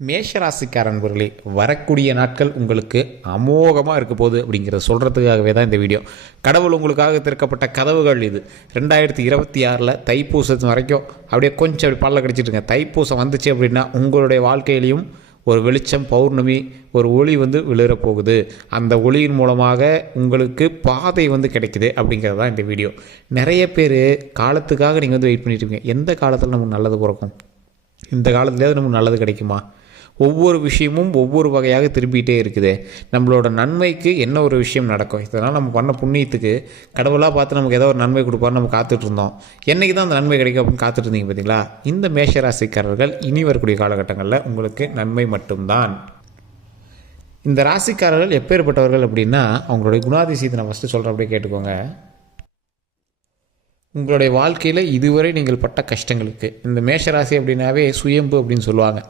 மேஷராசிக்கார நண்பர்களே, வரக்கூடிய நாட்கள் உங்களுக்கு அமோகமாக இருக்க போகுது அப்படிங்கிறத சொல்கிறதுக்காகவே தான் இந்த வீடியோ. கடவுள் உங்களுக்காக திறக்கப்பட்ட கதவுகள் இது. 2026 தைப்பூசத்து வரைக்கும் அப்படியே கொஞ்சம் அப்படி பல்ல கடிச்சிட்டுங்க. தைப்பூசம் வந்துச்சு அப்படின்னா உங்களுடைய வாழ்க்கையிலையும் ஒரு வெளிச்சம், பௌர்ணமி, ஒரு ஒளி விழுற போகுது. அந்த ஒளியின் மூலமாக உங்களுக்கு பாதை கிடைக்குது அப்படிங்கிறது தான் இந்த வீடியோ. நிறைய பேர் காலத்துக்காக நீங்கள் வெயிட் பண்ணிட்டு இருக்கீங்க. எந்த காலத்தில் நமக்கு நல்லது பிறக்கும், இந்த காலத்துலேயாவது நமக்கு நல்லது கிடைக்குமா? ஒவ்வொரு விஷயமும் ஒவ்வொரு வகையாக திரும்பிகிட்டே இருக்குது. நம்மளோட நன்மைக்கு என்ன ஒரு விஷயம் நடக்கும், இதனால் நம்ம பண்ண புண்ணியத்துக்கு கடவுளாக பார்த்து நமக்கு ஏதோ ஒரு நன்மை கொடுப்பாரு, நம்ம காத்துட்ருந்தோம். என்றைக்கு தான் அந்த நன்மை கிடைக்கும் அப்படின்னு காத்துட்டு இருந்தீங்க பார்த்தீங்களா? இந்த மேஷராசிக்காரர்கள் இனி வரக்கூடிய காலகட்டங்களில் உங்களுக்கு நன்மை மட்டும்தான். இந்த ராசிக்காரர்கள் எப்பேற்பட்டவர்கள் அப்படின்னா, அவங்களுடைய குணாதிசயத்தை நான் ஃபஸ்ட்டு சொல்கிறேன், அப்படியே கேட்டுக்கோங்க. உங்களுடைய வாழ்க்கையில் இதுவரை நீங்கள் பட்ட கஷ்டங்களுக்கு, இந்த மேஷராசி அப்படின்னாவே சுயம்பு அப்படின்னு சொல்லுவாங்க.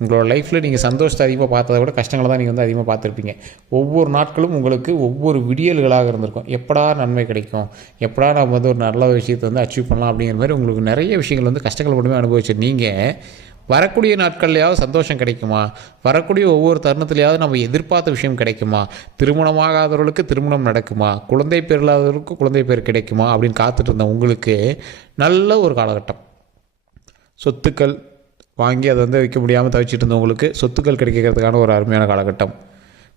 உங்களோட லைஃப்பில் நீங்கள் சந்தோஷத்தை அதிகமாக பார்த்ததை விட கஷ்டங்களை தான் நீங்கள் அதிகமாக பார்த்துருப்பீங்க. ஒவ்வொரு நாட்களும் உங்களுக்கு ஒவ்வொரு விடியல்களாக இருந்திருக்கும். எப்படா நன்மை கிடைக்கும், எப்படா நம்ம ஒரு நல்ல விஷயத்தை அச்சீவ் பண்ணலாம் அப்படிங்கிற மாதிரி உங்களுக்கு நிறைய விஷயங்கள் கஷ்டங்கள் மட்டுமே அனுபவிச்சு நீங்கள் வரக்கூடிய நாட்கள்லையாவது சந்தோஷம் கிடைக்குமா, வரக்கூடிய ஒவ்வொரு தருணத்துலையாவது நம்ம எதிர்பார்த்த விஷயம் கிடைக்குமா, திருமணமாகாதவர்களுக்கு திருமணம் நடக்குமா, குழந்தை பேர் இல்லாதவர்களுக்கு குழந்தை பேர் கிடைக்குமா அப்படின்னு காத்துட்டு இருந்த உங்களுக்கு நல்ல ஒரு காலகட்டம். சொத்துக்கள் வாங்கி அதை வைக்க முடியாமல் தவிச்சிட்டு இருந்தவங்களுக்கு சொத்துக்கள் கிடைக்கிறதுக்கான ஒரு அருமையான காலகட்டம்.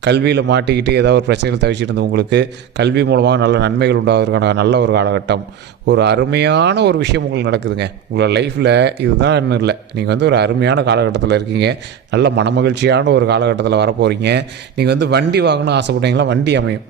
கல்வியில் மாட்டிக்கிட்டு ஏதாவது ஒரு பிரச்சனைகள் தவிச்சிட்டு இருந்தவங்களுக்கு கல்வி மூலமாக நல்ல நன்மைகள் உண்டாவதற்கான நல்ல ஒரு காலகட்டம். ஒரு அருமையான ஒரு விஷயம் உங்களுக்கு நடக்குதுங்க. உங்களோட லைஃப்பில் இதுதான் இன்னும் இல்லை, நீங்கள் ஒரு அருமையான காலகட்டத்தில் இருக்கீங்க. நல்ல மனமகிழ்ச்சியான ஒரு காலகட்டத்தில் வரப்போகிறீங்க. நீங்கள் வண்டி வாங்கணும்னு ஆசைப்பட்டீங்களா, வண்டி அமையும்.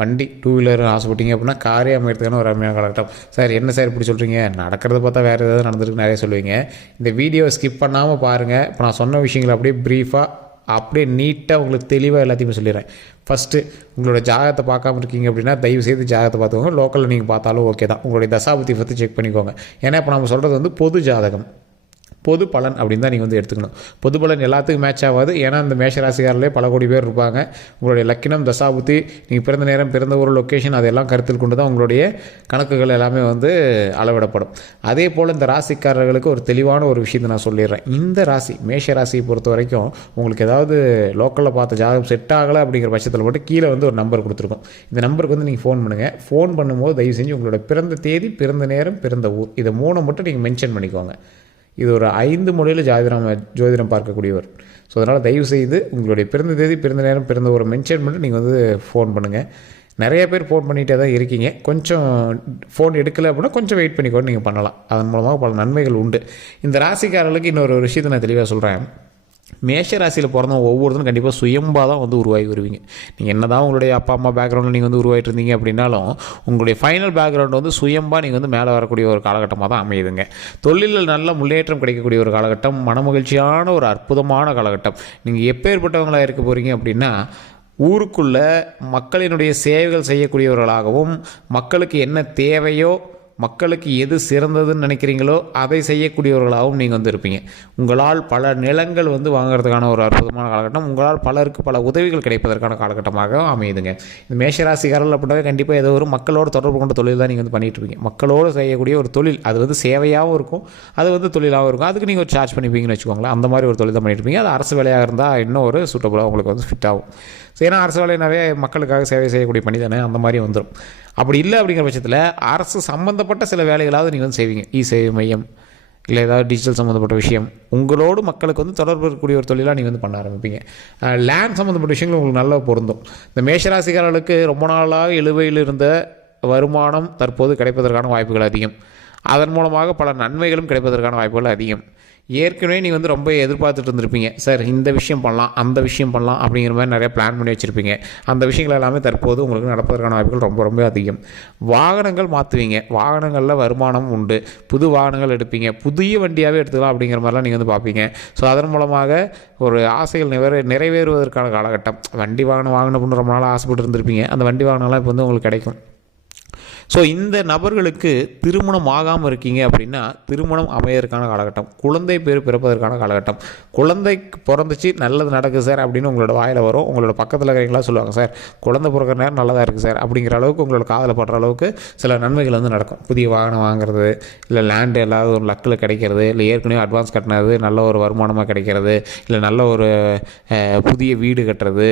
வண்டி டூ வீலர் ஆசைப்பட்டீங்க அப்படின்னா காரே அமைக்கிறதுக்கான ஒரு அருமையான காலகட்டம். சார் என்ன சார் இப்படி சொல்கிறீங்க, நடக்கிறத பார்த்தா வேறு ஏதாவது நடந்திருக்கு நிறைய சொல்லுவீங்க. இந்த வீடியோ ஸ்கிப் பண்ணாமல் பாருங்கள். இப்போ நான் சொன்ன விஷயங்களை அப்படியே ப்ரீஃபாக அப்படியே நீட்டாக உங்களுக்கு தெளிவாக எல்லாத்தையுமே சொல்லிடுறேன். ஃபஸ்ட்டு உங்களோட ஜாதகத்தை பார்க்காம இருக்கீங்க அப்படின்னா தயவுசெய்து ஜாதகத்தை பார்த்துக்கோங்க. லோக்கலில் நீங்கள் பார்த்தாலும் ஓகே தான். உங்களுடைய தசாபுத்தி பற்றி செக் பண்ணிக்கோங்க. ஏன்னா இப்போ நம்ம சொல்கிறது பொது ஜாதகம், பொது பலன் அப்படின்னு தான் நீங்கள் எடுத்துக்கணும். பொது பலன் எல்லாத்துக்கும் மேட்ச் ஆகாது. ஏன்னா இந்த மேஷராசிக்காரிலே பல கோடி பேர் இருப்பாங்க. உங்களுடைய லக்கினம், தசாபுத்தி, நீங்கள் பிறந்த நேரம், பிறந்த ஒரு லொக்கேஷன், அதெல்லாம் கருத்தில் கொண்டு தான் உங்களுடைய கணக்குகள் எல்லாமே அளவிடப்படும். அதே போல் இந்த ராசிக்காரர்களுக்கு ஒரு தெளிவான ஒரு விஷயத்தை நான் சொல்லிடுறேன். இந்த ராசி மேஷராசியை பொறுத்த வரைக்கும் உங்களுக்கு ஏதாவது லோக்கலில் பார்த்த ஜாதகம் செட் ஆகலை அப்படிங்கிற பட்சத்தில் மட்டும் கீழே ஒரு நம்பர் கொடுத்துருக்கோம். இந்த நம்பருக்கு நீங்கள் ஃபோன் பண்ணுங்கள். ஃபோன் பண்ணும்போது தயவு செஞ்சு உங்களோட பிறந்த தேதி, பிறந்த நேரம், பிறந்த ஊர், இதை 3 மட்டும் நீங்கள் மென்ஷன் பண்ணிக்கோங்க. இது ஒரு 5 மொழியில் ஜோதிடம் பார்க்கக்கூடியவர். ஸோ அதனால் தயவுசெய்து உங்களுடைய பிறந்த தேதி, பிறந்த நேரம், பிறந்த ஒரு மென்ஷன் பண்ணி நீங்கள் ஃபோன் பண்ணுங்கள். நிறைய பேர் ஃபோன் பண்ணிகிட்டே தான் இருக்கீங்க. கொஞ்சம் ஃபோன் எடுக்கலை அப்படின்னா கொஞ்சம் வெயிட் பண்ணிக்கோன்னு நீங்கள் பண்ணலாம். அதன் மூலமாக பல நன்மைகள் உண்டு. இந்த ராசிக்காரர்களுக்கு இன்னொரு விஷயத்தை நான் தெளிவாக சொல்கிறேன். மேஷ ராசியில் பிறந்தவங்க ஒவ்வொருத்தரும் கண்டிப்பாக சுயம்பாக தான் உருவாகி வருவீங்க. நீங்கள் என்ன தான் உங்களுடைய அப்பா அம்மா பேக்ரவுண்டில் நீங்கள் உருவாகிட்டு இருந்தீங்க அப்படின்னாலும் உங்களுடைய ஃபைனல் பேக்ரவுண்டு சுயம்பாக நீங்கள் மேலே வரக்கூடிய ஒரு காலகட்டமாக தான் அமையுதுங்க. தொழிலில் நல்ல முன்னேற்றம் கிடைக்கக்கூடிய ஒரு காலகட்டம், மனமகிழ்ச்சியான ஒரு அற்புதமான காலகட்டம். நீங்கள் எப்பேற்பட்டவங்களாக இருக்க போகிறீங்க அப்படின்னா, ஊருக்குள்ளே மக்களினுடைய சேவைகள் செய்யக்கூடியவர்களாகவும், மக்களுக்கு என்ன தேவையோ, மக்களுக்கு எது சிறந்ததுன்னு நினைக்கிறீங்களோ அதை செய்யக்கூடியவர்களாகவும் நீங்கள் இருப்பீங்க. உங்களால் பல நிலங்கள் வாங்கிறதுக்கான ஒரு அற்புதமான காலகட்டம். உங்களால் பலருக்கு பல உதவிகள் கிடைப்பதற்கான காலகட்டமாக அமையுதுங்க. இந்த மேஷராசிக்காரர்கள் அப்படின்னாவே கண்டிப்பாக ஏதோ ஒரு மக்களோட தொடர்பு கொண்ட தொழில் தான் நீங்கள் பண்ணிகிட்டு இருப்பீங்க. மக்களோடு செய்யக்கூடிய ஒரு தொழில், அது சேவையாகவும் இருக்கும், அது தொழிலாகவும் இருக்கும். அதுக்கு நீங்கள் ஒரு சார்ஜ் பண்ணிப்பீங்கன்னு வச்சுக்கோங்களேன். அந்த மாதிரி ஒரு தொழில் தான் பண்ணிட்டு இருப்பீங்க. அது அரசு வேலையாக இருந்தால் இன்னும் ஒரு சூட்டபுளாக உங்களுக்கு ஃபிட் ஆகும். ஏன்னா அரசு வேலையினாவே மக்களுக்காக சேவை செய்யக்கூடிய பணி தானே, அந்த மாதிரி வந்துடும். அப்படி இல்லை அப்படிங்கிற பட்சத்தில் அரசு சம்மந்தப்பட்ட சில வேலைகளாவது நீங்கள் செய்வீங்க. சேவை மையம் இல்லை ஏதாவது டிஜிட்டல் சம்மந்தப்பட்ட விஷயம், உங்களோடு மக்களுக்கு தொடர்பு இருக்கக்கூடிய ஒரு தொழிலாக நீங்கள் பண்ண ஆரம்பிப்பீங்க. லேண்ட் சம்மந்தப்பட்ட விஷயங்கள் உங்களுக்கு நல்லா பொருந்தும். இந்த மேஷராசிக்காரர்களுக்கு ரொம்ப நாளாக இழுவையில் இருந்த வருமானம் தற்போது கிடைப்பதற்கான வாய்ப்புகள் அதிகம். அதன் மூலமாக பல நன்மைகளும் கிடைப்பதற்கான வாய்ப்புகள் அதிகம். ஏற்கனவே நீங்கள் ரொம்ப எதிர்பார்த்துட்டு இருந்திருப்பீங்க, சார் இந்த விஷயம் பண்ணலாம், அந்த விஷயம் பண்ணலாம் அப்படிங்கிற மாதிரி நிறைய பிளான் பண்ணி வச்சுருப்பீங்க. அந்த விஷயங்கள் எல்லாமே தற்போது உங்களுக்கு நடப்பதற்கான வாய்ப்புகள் ரொம்ப ரொம்ப அதிகம். வாகனங்கள் மாற்றுவீங்க, வாகனங்களில் வருமானம் உண்டு, புது வாகனங்கள் எடுப்பீங்க, புதிய வண்டியாகவே எடுத்துக்கலாம் அப்படிங்கிற மாதிரிலாம் நீங்கள் பார்ப்பீங்க. ஸோ அதன் மூலமாக ஒரு ஆசைகள் நிறைவேறுவதற்கான காலகட்டம். வண்டி வாகனம் வாங்கணும் அப்படின்னு ரொம்ப நாள் ஆசைப்பட்டு இருந்திருப்பீங்க. அந்த வண்டி வாகனம்லாம் இப்போ உங்களுக்கு கிடைக்கும். ஸோ இந்த நபர்களுக்கு திருமணம் ஆகாமல் இருக்கீங்க அப்படின்னா திருமணம் அமையறதுக்கான காலகட்டம், குழந்தை பேர் பிறப்பதற்கான காலகட்டம். குழந்தைக்கு பிறந்துச்சு நல்லது நடக்குது சார் அப்படின்னு உங்களோட வாயில் வரும். உங்களோட பக்கத்தில் இருக்கிறீங்களா சொல்லுவாங்க, சார் குழந்தை பிறக்கிற நேரம் நல்லதாக இருக்குது சார் அப்படிங்கிற அளவுக்கு உங்களோட காதில் படுற அளவுக்கு சில நன்மைகள் வந்து நடக்கும். புதிய வாகனம் வாங்குறது, இல்லை லேண்டு எல்லாவது ஒரு லக்கில் கிடைக்கிறது, இல்லை ஏற்கனவே அட்வான்ஸ் கட்டினது நல்ல ஒரு வருமானமாக கிடைக்கிறது, இல்லை நல்ல ஒரு புதிய வீடு கட்டுறது,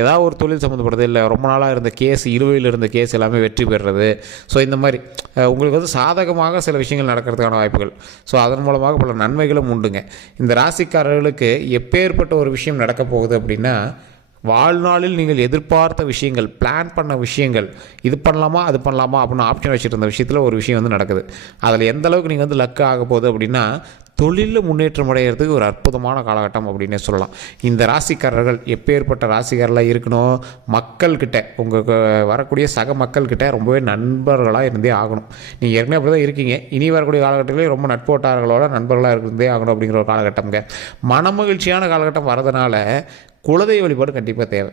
ஏதாவது ஒரு தொழில் சம்மந்தப்படுறது, இல்லை ரொம்ப நாளாக இருந்த கேஸ், இழுவையில் இருந்த கேஸ் எல்லாமே வெற்றி பெறுறது. ஸோ இந்த மாதிரி உங்களுக்கு வந்து சாதகமாக சில விஷயங்கள் நடக்கிறதுக்கான வாய்ப்புகள். ஸோ அதன் மூலமாக பல நன்மைகளும் உண்டுங்க. இந்த ராசிக்காரர்களுக்கு எப்பேற்பட்ட ஒரு விஷயம் நடக்க போகுது அப்படின்னா, வாழ்நாளில் நீங்கள் எதிர்பார்த்த விஷயங்கள், பிளான் பண்ண விஷயங்கள், இது பண்ணலாமா அது பண்ணலாமா அப்படின்னு ஆப்ஷன் வச்சுட்டு இருந்த விஷயத்தில் ஒரு விஷயம் வந்து நடக்குது. அதில் எந்த அளவுக்கு நீங்கள் வந்து லக்கு ஆக போகுது அப்படின்னா, தொழிலில் முன்னேற்றம் அடைகிறதுக்கு ஒரு அற்புதமான காலகட்டம் அப்படின்னே சொல்லலாம். இந்த ராசிக்காரர்கள் எப்பேற்பட்ட ராசிக்காரர்களாக இருக்கணும், மக்கள்கிட்ட உங்களுக்கு வரக்கூடிய சக மக்கள்கிட்ட ரொம்பவே நண்பர்களாக இருந்தே ஆகணும். நீங்கள் ஏற்கனவே அப்படி தான் இருக்கீங்க, இனி வரக்கூடிய காலகட்டத்திலே ரொம்ப நட்போட்டார்களோட நண்பர்களாக இருந்தே ஆகணும் அப்படிங்கிற ஒரு காலகட்டம்ங்க. மனமகிழ்ச்சியான காலகட்டம் வரதுனால குலதெய்வ வழிபாடு கண்டிப்பாக தேவை.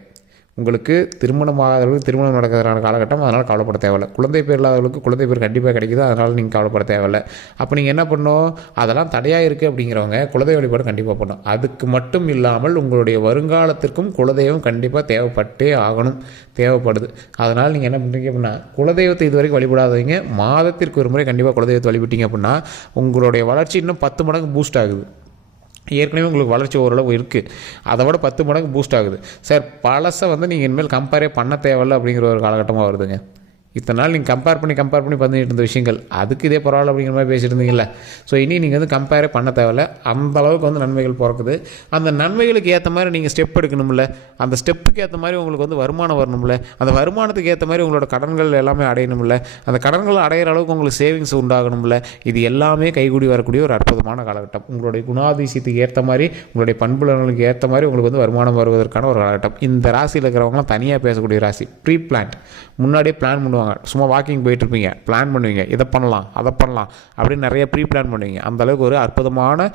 உங்களுக்கு திருமணமாகிறவர்களுக்கு திருமணம் நடக்கிறதுக்கான காலகட்டம், அதனால் கவலைப்பட தேவையில்லை. குழந்தை பேர் இல்லாதவர்களுக்கு குழந்தை பேர் கண்டிப்பாக கிடைக்குது, அதனால் நீங்கள் கவலைப்பட தேவையில்லை. அப்போ நீங்கள் என்ன பண்ணணும், அதெல்லாம் தடையாக இருக்குது அப்படிங்கிறவங்க குலதெய்வ வழிபாடு கண்டிப்பாக பண்ணணும். அதுக்கு மட்டும் இல்லாமல் உங்களுடைய வருங்காலத்திற்கும் குலதெய்வம் கண்டிப்பாக தேவைப்பட்டே ஆகணும், தேவைப்படுது. அதனால் நீங்கள் என்ன பண்ணுறீங்க அப்படின்னா, குலதெய்வத்தை இது வரைக்கும் வழிபடாதீங்க, மாதத்திற்கு ஒரு முறை கண்டிப்பாக குலதெய்வத்தை வழிபட்டீங்க அப்படின்னா உங்களுடைய வளர்ச்சி இன்னும் 10 மடங்கு பூஸ்ட் ஆகுது. ஏற்கனவே உங்களுக்கு வளர்ச்சி ஓரளவு இருக்குது, அதை விட 10 மடங்கு பூஸ்ட் ஆகுது. சார் பழசை வந்து நீங்கள் இனிமேல் கம்பேரே பண்ண தேவையில்லை அப்படிங்கிற ஒரு காலகட்டமாக வருதுங்க. இத்தனை நாள் நீங்கள் கம்பேர் பண்ணி பண்ணிட்டு இருந்த விஷயங்கள் அதுக்கு இதே பரவாயில்ல அப்படிங்கிற மாதிரி பேசிட்டு இருந்தீங்களே. ஸோ இனி நீங்கள் வந்து கம்பேரே பண்ண தேவையில்ல, அந்த அளவுக்கு வந்து நன்மைகள் பிறக்குது. அந்த நன்மைகளுக்கு ஏற்ற மாதிரி நீங்கள் ஸ்டெப் எடுக்கணும்ல, அந்த ஸ்டெப்புக்கு ஏற்ற மாதிரி உங்களுக்கு வந்து வருமானம் வரணும்ல, அந்த வருமானத்துக்கு ஏற்ற மாதிரி உங்களோட கடன்கள் எல்லாமே அடையணும்ல, அந்த கடன்கள் அடையிற அளவுக்கு உங்களுக்கு சேவிங்ஸ் உண்டாகணும்ல. இது எல்லாமே கைகூடி வரக்கூடிய ஒரு அற்புதமான காலகட்டம். உங்களுடைய குணாதிசயத்துக்கு ஏற்ற மாதிரி, உங்களுடைய பண்புலங்களுக்கு ஏற்ற மாதிரி உங்களுக்கு வந்து வருமானம் வருவதற்கான ஒரு காலகட்டம். இந்த ராசியில் இருக்கிறவங்களாம் தனியாக பேசக்கூடிய ராசி. ப்ரீ பிளான், முன்னாடியே பிளான் பண்ணுவாங்க. சும்மா வாக்கிங் போயிட்டுருப்பீங்க, பிளான் பண்ணுவீங்க, இதை பண்ணலாம் அதை பண்ணலாம் அப்படின்னு நிறைய ப்ரீ பிளான் பண்ணுவீங்க. அந்தளவுக்கு ஒரு அற்புதமான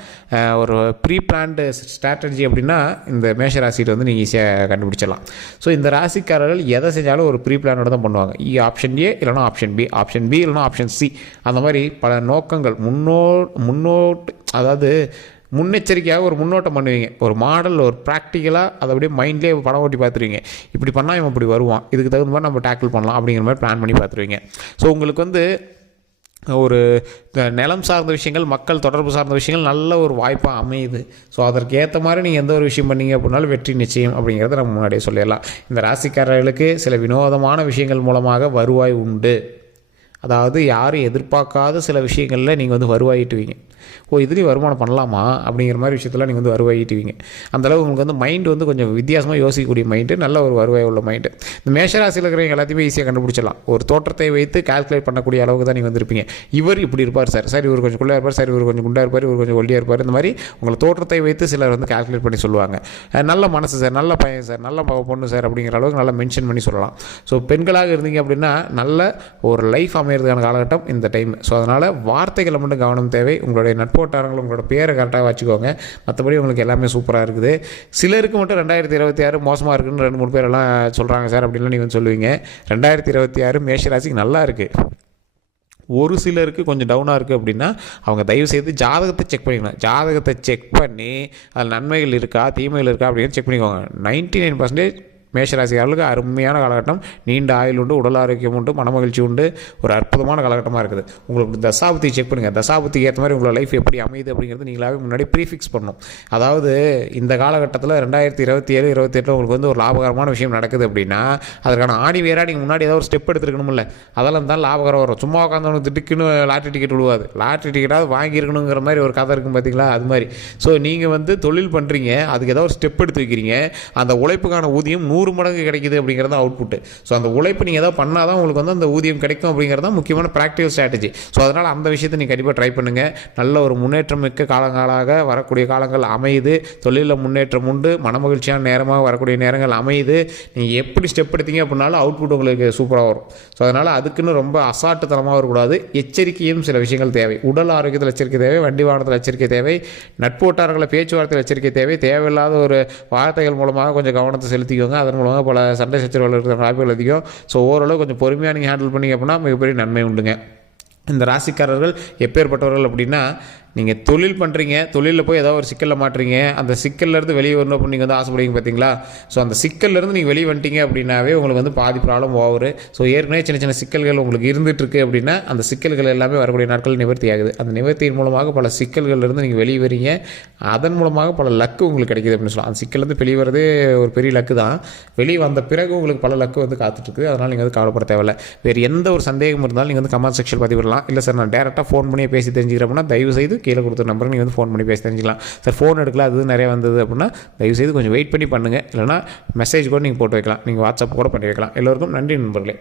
ஒரு ப்ரீ பிளான்டு ஸ்ட்ராட்டஜி அப்படின்னா இந்த மேஷ ராசியில் வந்து நீங்கள் ஈஸியாக கண்டுபிடிச்சிடலாம். ஸோ இந்த ராசிக்காரர்கள் எதை செஞ்சாலும் ஒரு ப்ரீ பிளானோட தான் பண்ணுவாங்க. ஆப்ஷன் ஏ இல்லைனா ஆப்ஷன் பி, ஆப்ஷன் பி இல்லைனா ஆப்ஷன் சி, அந்த மாதிரி பல நோக்கங்கள் முன்னோட்டு, அதாவது முன்னெச்சரிக்கையாக ஒரு முன்னோட்டம் பண்ணுவீங்க. ஒரு மாடல், ஒரு ப்ராக்டிக்கலாக அதை அப்படியே மைண்ட்லேயே படம் ஓட்டி பார்த்துருவீங்க. இப்படி பண்ணால் இவன் இப்படி வருவான், இதுக்கு தகுந்த மாதிரி நம்ம டேக்கிள் பண்ணலாம் அப்படிங்கிற மாதிரி பிளான் பண்ணி பார்த்துருவீங்க. ஸோ உங்களுக்கு வந்து ஒரு நிலம் சார்ந்த விஷயங்கள், மக்கள் தொடர்பு சார்ந்த விஷயங்கள் நல்ல ஒரு வாய்ப்பாக அமையுது. ஸோ அதற்கு ஏற்ற மாதிரி நீங்கள் எந்த ஒரு விஷயம் பண்ணீங்க அப்படின்னாலும் வெற்றி நிச்சயம் அப்படிங்கிறத நம்ம முன்னாடியே சொல்லிடலாம். இந்த ராசிக்காரர்களுக்கு சில வினோதமான விஷயங்கள் மூலமாக வருவாய் உண்டு. அதாவது யாரும் எதிர்பார்க்காத சில விஷயங்களில் நீங்கள் வந்து வருவாயிட்டுவீங்க. இதுலேயும் வருமானம் பண்ணலாமா அப்படிங்கிற மாதிரி விஷயத்தில் நீங்கள் வந்து வருவாயிட்டுவீங்க. அந்தளவு உங்களுக்கு வந்து மைண்டு வந்து கொஞ்சம் வித்தியாசமாக யோசிக்கக்கூடிய மைண்டு, நல்ல ஒரு வருவாய் உள்ள மைண்டு. இந்த மேஷராசியில் இருக்கிறவங்க எல்லாத்தையுமே ஈஸியாக கண்டுபிடிச்சிடலாம். ஒரு தோற்றத்தை வைத்து கால்குலேட் பண்ணக்கூடிய அளவுக்கு தான் நீங்கள் வந்துருப்பீங்க. இவர் இப்படி இருப்பார் சார், சார் இவர் கொஞ்சம் குள்ளா இருப்பார், சார் இவர் கொஞ்சம் குண்டா இருப்பார், இவர் கொஞ்சம் ஒல்லியாக இருப்பார், இந்த மாதிரி உங்களை தோற்றத்தை வைத்து சிலர் வந்து கால்குலேட் பண்ணி சொல்லுவாங்க. நல்ல மனசு சார், நல்ல பையன் சார், நல்ல பொண்ணு சார் அப்படிங்கிற அளவுக்கு நல்லா மென்ஷன் பண்ணி சொல்லலாம். ஸோ பெண்களாக இருந்தீங்க அப்படின்னா நல்ல ஒரு லைஃப் அமைகிறதுக்கான காலகட்டம் இந்த டைம். ஸோ அதனால் வார்த்தைகளை மட்டும் கவனம் தேவை. உங்களுடைய நட்போட்டாரங்களும் உங்களோட பேரை கரெக்டாக வச்சுக்கோங்க. மற்றபடி உங்களுக்கு எல்லாமே சூப்பராக இருக்குது. சிலருக்கு மட்டும் 2026 மோசமாக இருக்குன்னு 2-3 பேரெல்லாம் சொல்கிறாங்க சார் அப்படின்லாம் நீங்கள் சொல்லுவீங்க. 2026 மேஷராசிக்கு நல்லா இருக்குது. ஒரு சிலருக்கு கொஞ்சம் டவுனாக இருக்குது அப்படின்னா அவங்க தயவுசெய்து ஜாதகத்தை செக் பண்ணிக்கணும். ஜாதகத்தை செக் பண்ணி அதில் நன்மைகள் இருக்கா தீமைகள் இருக்கா அப்படின்னு செக் பண்ணிக்கோங்க. 99% மேஷராசிக்காரர்களுக்கு அருமையான காலகட்டம். நீண்ட ஆயுள் உண்டு, உடல் ஆரோக்கியம் உண்டு, மனமகிழ்ச்சி உண்டு, ஒரு அற்புதமான காலகட்டமாக இருக்குது. உங்களுக்கு தசாபுத்தி செக் பண்ணுங்கள். தசாபுத்திக்கு ஏற்ற மாதிரி உங்களோட லைஃப் எப்படி அமையுது அப்படிங்கிறது நீங்களாகவே முன்னாடி ப்ரீஃபிக்ஸ் பண்ணணும். அதாவது இந்த காலகட்டத்தில் 2027, 28 உங்களுக்கு வந்து ஒரு லாபகரமான விஷயம் நடக்குது அப்படின்னா அதற்கான ஆணி வேறாக நீங்கள் முன்னாடி ஏதாவது ஒரு ஸ்டெப் எடுத்துருக்கணும்ல. அதெல்லாம் தான் லாபகரம் வரும். சும்மா உட்காந்தவனுக்கு திட்டுக்குன்னு லாட்ரி டிக்கெட் விழுவாது. லாட்ரி டிக்கெட்டாவது வாங்கியிருக்கணுங்கிற மாதிரி ஒரு கதை இருக்கும் பார்த்தீங்களா, அது மாதிரி. ஸோ நீங்கள் வந்து தொழில் பண்ணுறீங்க, அதுக்கு ஏதாவது ஒரு ஸ்டெப் எடுத்து வைக்கிறீங்க, அந்த உழைப்புக்கான ஊதியம் 100 மடங்கு கிடைக்குது அப்படிங்கிறது அவுட்புட். ஸோ அந்த உழைப்பு நீங்கள் ஏதாவது பண்ணால் தான் உங்களுக்கு வந்து அந்த ஊதியம் கிடைக்கும் அப்படிங்கிறது தான் முக்கியமான ப்ராக்டிகல் ஸ்ட்ராட்டஜி. ஸோ அதனால் அந்த விஷயத்தை நீங்கள் கண்டிப்பாக ட்ரை பண்ணுங்கள். நல்ல ஒரு முன்னேற்றம் மிக்க காலங்களாக வரக்கூடிய காலங்கள் அமையுது. தொழிலில் முன்னேற்றம் உண்டு, மனமகிழ்ச்சியான நேரமாக வரக்கூடிய நேரங்கள் அமையுது. நீங்கள் எப்படி ஸ்டெப் எடுத்தீங்க அப்படின்னாலும் அவுட்புட் உங்களுக்கு சூப்பராக வரும். ஸோ அதனால் அதுக்குன்னு ரொம்ப அசாட்டுத்தனமாக வரக்கூடாது. எச்சரிக்கையும் சில விஷயங்கள் தேவை. உடல் ஆரோக்கியத்தில் எச்சரிக்கை தேவை, வண்டி வாகனத்தில் எச்சரிக்கை தேவை, நட்போட்டாரங்களை பேச்சுவார்த்தையில் எச்சரிக்கை தேவை. தேவையில்லாத ஒரு வார்த்தைகள் மூலமாக கொஞ்சம் கவனத்தை செலுத்திக்கோங்க. அதன் மூலமாக பல சண்டை சச்சரவுகள் இருக்கிற வாய்ப்புகள் அதிகம். ஸோ ஓரளவு கொஞ்சம் பொறுமையாக நீங்கள் ஹேண்டில் பண்ணிங்க அப்படின்னா மிகப்பெரிய நன்மை உண்டுங்க. இந்த ராசிக்காரர்கள் எப்பேற்பட்டவர்கள் அப்படின்னா, நீங்கள் தொழில் பண்ணுறீங்க, தொழிலில் போய் ஏதாவது ஒரு சிக்கலில் மாட்டுறீங்க, அந்த சிக்கல்லேருந்து வெளியே வரணும் அப்படின்னு நீங்கள் வந்து ஆசைப்படுவீங்க பார்த்தீங்களா? ஸோ அந்த சிக்கல்லேருந்து நீங்கள் வெளியே வந்துட்டீங்க அப்படின்னாவே உங்களுக்கு வந்து பாதி ப்ராப்ளம் ஓவர். ஸோ ஏற்கனவே சின்ன சின்ன சிக்கல்கள் உங்களுக்கு இருந்துகிட்ருக்கு அப்படின்னா அந்த சிக்கல்கள் எல்லாமே வரக்கூடிய நாட்கள் நிவர்த்தி ஆகுது. அந்த நிவர்த்தியின் மூலமாக பல சிக்கல்கள்லேருந்து நீங்கள் வெளியே வரீங்க. அதன் மூலமாக பல லக்கு உங்களுக்கு கிடைக்கிது அப்படின்னு சொல்லலாம். அந்த சிக்கல்லேருந்து வெளியே வரதே ஒரு பெரிய லக்கு தான். வெளியே வந்த பிறகு உங்களுக்கு பல லக்கு வந்து காத்துட்ருக்கு. அதனால் நீங்கள் வந்து கவலைப்பட தேவையில்லை. வேறு எந்த ஒரு சந்தேகம் இருந்தாலும் நீங்கள் வந்து கமெண்ட் செக்ஷன் பதிவிடலாம். இல்லை சார் நான் டேரெக்டாக ஃபோன் பண்ணி பேசி தெரிஞ்சுக்கிறேன்னா தயவு செய்து கீழே கொடுத்த நம்பருக்கு நீங்கள் வந்து ஃபோன் பண்ணி பேசி தெரிஞ்சுக்கலாம். சார் ஃபோன் எடுக்கல அது நிறைய வந்தது அப்படின்னா தயவுசெய்து கொஞ்சம் வெயிட் பண்ணி பண்ணுங்கள். இல்லைனா மெசேஜ் கூட நீங்கள் போட்டு வைக்கலாம். நீங்கள் வாட்ஸ்அப் கூட பண்ணி வைக்கலாம். எல்லோருக்கும் நன்றி நண்பர்களே.